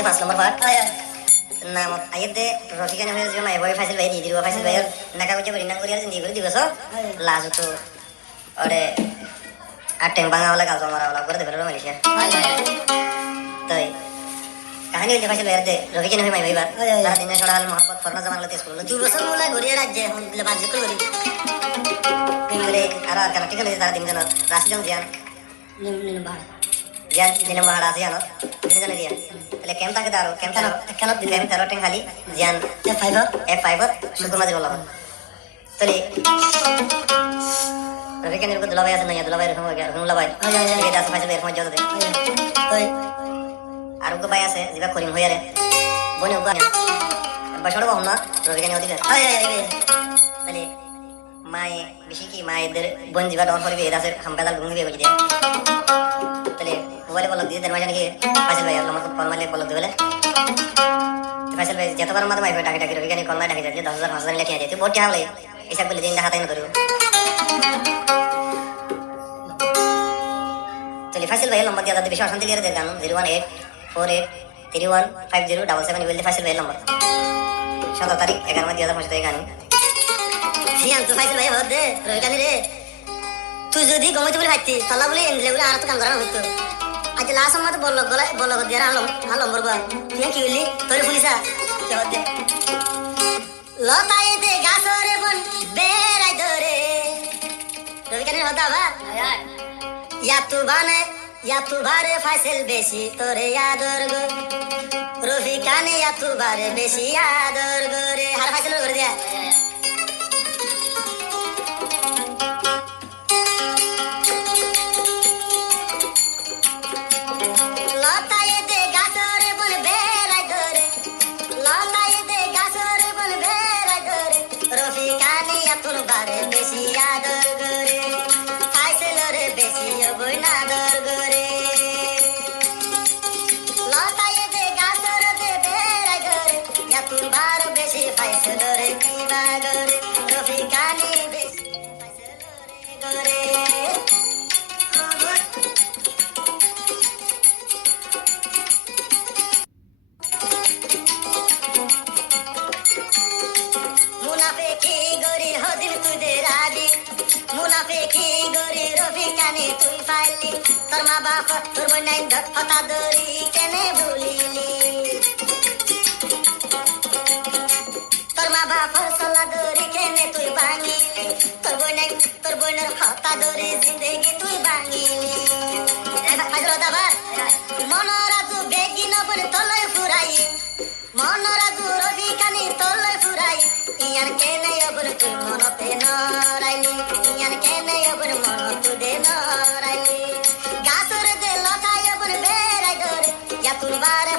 যে 5 নম্বর পার্ট না মত আইতে রফিকানে হয়ে যে মাই বয় ফাইসিল ভাই দিয়ে দিব ফাইসিল ভাইয়ের নাকা কইতে বলি নাং করি আর জিন্দি করে দিবস লাজ তো ওরে আর টাইম বাঙা वाला গাছ মারা করে দেবে মালয়েশিয়া তাই কাহিনী হইছে ফাইসিল ভাইয়ের দে রফিকানে হয়ে মাই ভাইবা সারা দিনে ছড়া হাল মোহাম্মদ ফরনা জামান লতে স্কুল 2 বছর মুলা ঘুরিয়ে রাজ্যে হন দিলে বাজ করি নিমরে আর কানা ঠিক আছে সারা দিন জন রাশিদং জিয়ান নিম বাড়া জিয়ান দিনে বাড়া আছে জানো দিনে জানে দিয়া তাহলে ক্যাম্প থাকে দারো ক্যাম্প কেন দিলে আমি তারো টেন খালি জিয়ান F5 শুধু মাঝে বলা তাহলে রফিকানের को दुलाबाई আছে না দুলাবাই এরকম হয়ে গেল দুলাবাই এই দাস ফাইসিল এরকম জোর দে তাই আর উগো ভাই আছে জিবা করিম হইয়ারে বনে উগো বছড় বাহু না রফিকানি ওদিকে তাহলে মায়ে বেশি কি মায়েদের বোন জিবা ডন করবে এই দাসের হামবাদাল গুঙ্গি বেগে দিয়া তাহলে মোবাইলে বলক দিয়ে দেন মাঝে কি ফাইসিল ভাই আমার তো ফরমালে বলক দিবেলে ফাইসিল ভাই যতবার মাদে মাই টাকা টাকা রফিকানি কল না টাকা যায় 10000 5000 লেখা যায় তুই বড় টাকা হলে হিসাব বলে দিন হাতে না ধরিব চলি ফাইসিল ভাই নম্বর দিয়া দাদা বেশি অশান্তি দিয়ে দে জানো 01848315077 বলতে ফাইসিল ভাই নম্বর 17 তারিখ 11 মাস 2005 তারিখ গানি সিয়ান তো ফাইসিল ভাই হদ দে রহিকানি রে তুই যদি গমতে বলে হাইতি তলা বলে এন্ডলে বলে আর তো কাম করা হইতো আজ লাস্ট সময় তো বলল দিয়া আলো নম্বর বা তুই কি হইলি তোর পুলিশা কি হদ দে লতায়ে দে গাছরে বন বেরাই ধরে রহিকানি হদা বা या तू बारे फाइसिल बेसी तोरे यादर गो रफिकाने या तू बारे बेसी यादर गो रे हर फाइसिल कर दिया लताये दे गाछरे बन बेराई धरे लताये दे गाछरे बन बेराई धरे रफिकाने या तू बारे बेसी यादर गो रे फाइसिल रे बेसी बई ना दर गो तुर बार बेसी फाइसल रे किबा गरे रफिकानी बेसी फाइसल रे गरे मुनाफिकी गरी हदिन तुई दे राजी मुनाफिकी गरी रफिकानी तुई फाइली তোর মা বাপ তোর বনাই হতা দরি কেনে ভুলিলি फसला दोरी केने तुई बांगी तोर बोइनर हता दोरी जिंदगी तुई बांगी आजरो दाबार मनराजु बेगी न बने तलय फुराई मनराजु रफिकानी तलय फुराई इयान केने अबन तुई मनते नराइली इयान केने अबन मन तुदे नराइली गासर दे लताय अबन बेराई दोरे या तुर बारे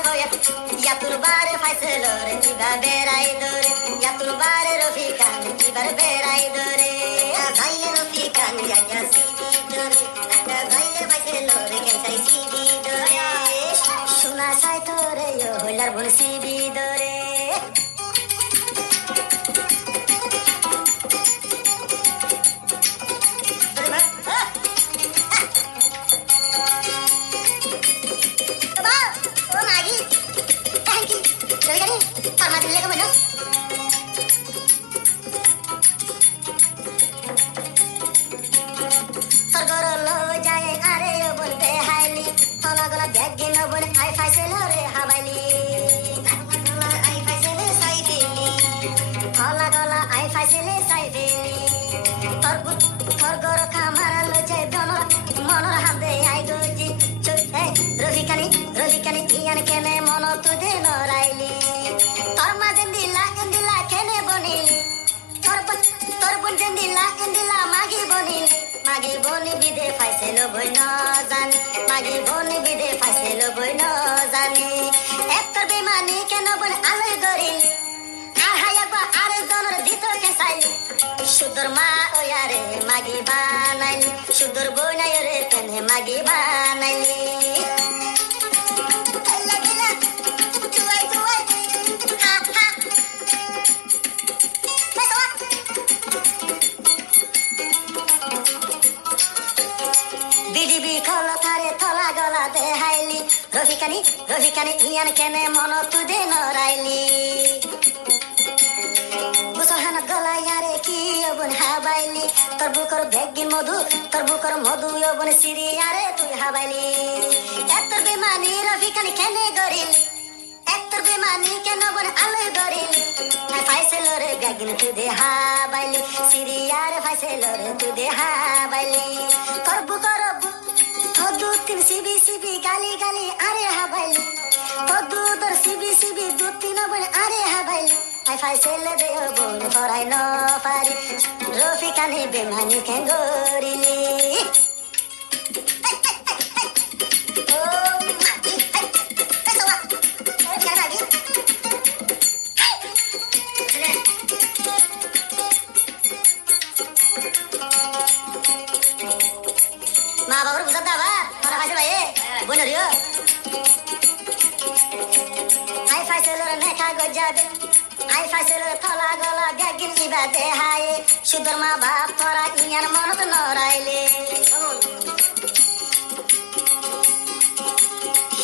फाइसल रे निभा बेराई दोरे या तुर बारे रफिकान किबार बेराई दोरे भाईले रफिकान या सीधी दोरे भाईले फाइसल रे केनसाई सीधी दोरे सुना साई तोरे यो हइलार बन सीधी दोरे रफिकानी इयान केने मन तुदे नराइली तोर मा जेंदिला एंदिला केने बनिली तोर बन जेंदिला एंदिला मागी बनी बिदे फाइसेल बई न जानी मागी बनी बिदे फाइसेल बई न जानी एक तोर बेमानी केने बन आले गरिली আর হায়াবা আর জনর দিত কেসাইলি সুদর মা ওয়ারে মাগি বানাইলি সুদর বইনাই রে কেনে মাগি বানাইলি বিডিবি খল থারে থলা গলা দেহাইলি রফিকানি রফিকানি ইয়ান কেনে মন তুদে নরাইলি মুসলহানত গলা ইয়ারে কি অবন হাবাইলি তোর বুকর বেগিন মধু তোর বুকর মধু অবন সিরি ইয়ারে তুই হাবাইলি এত বেমানি রফিকানি কেনে গরিলি এত বেমানি কেন বন আলোয় গরিলি ফাইসেল রে বেগিন তুদে হাবাইলি সিরি ইয়ারে ফাইসেল রে তুদে হাবাইলি তোর বুকর দু তিন সিবি সিবি গালি গালি আরে হাবাইলি দু তোর সিবি সিবি দু তিন বলে আরে হাবাইলি আই ফাইসেলে দে বোন ফরাই ন পারি রফিকানি বেমানি কেন গরিলি ও মাগি পেছাওয়া এ জানা দি মা বাবার বুঝা দাবা মারা ফাইসে ভাই বনরিও আই ফাইসেলের নেখা গজাবে আই ফাইসেলের থলা গলা ব্যাগিন ইবা দেহায় সুদর মা বাপ তোরা ইয়ার মনত নরাইলে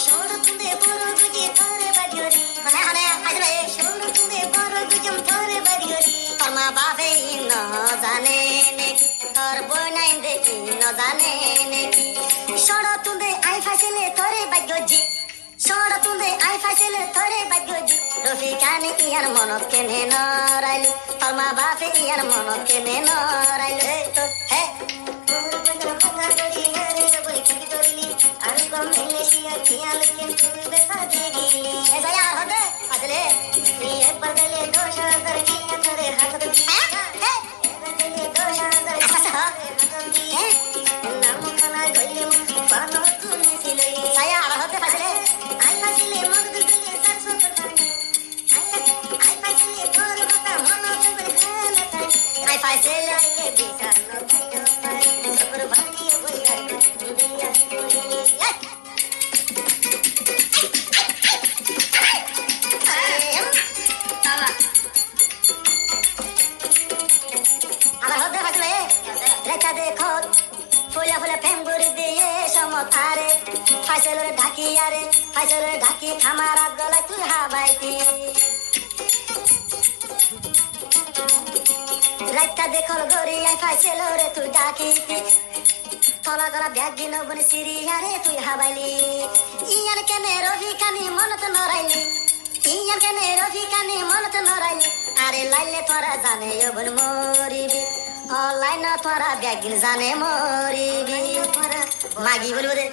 সর তুন্দে বড় গুজি তোরে বাড়িওরি হনে হনে ফাইসে ভাই সর তুন্দে বড় গুজম তোরে বাড়িওরি তোর মা বাপে ন জানে নাকি তোর বই নাই দেখি ন জানে নাকি সর তুন্দে আই ফাইসেলে তোরে বাড়িওজি সর তুন্দে আই ফাইসেলে তোরে বাড়িওজি রফিকানি ইয়ার মনত কেনে নরাইলি তোর মা বাপে ইয়ার মনত কেনে নরাইলি তো হে দেখো ফুলে ফুলে ফেঙ্গুরি দিয়ে সমতারে ফাইসেলের ঢাকি আরে ফাইসেলের ঢাকি খামার গলায় তুই হাবাইতি রাইকা দেখল গরি আই ফাইসেলরে তুই ডাকিতি থলা গলা ব্যাগ দিন বনে সিরি আরে তুই হাবাইলি ইয়ান কেনে রফিকানি মনত নরাইলি ইয়ান কেনে রফিকানি মনত নরাইলি আরে লাইলে তোরা জানে বন মরিবি অনলাইন তোরা ব্যাগিন জানে মরিবি মাগি বলবো রে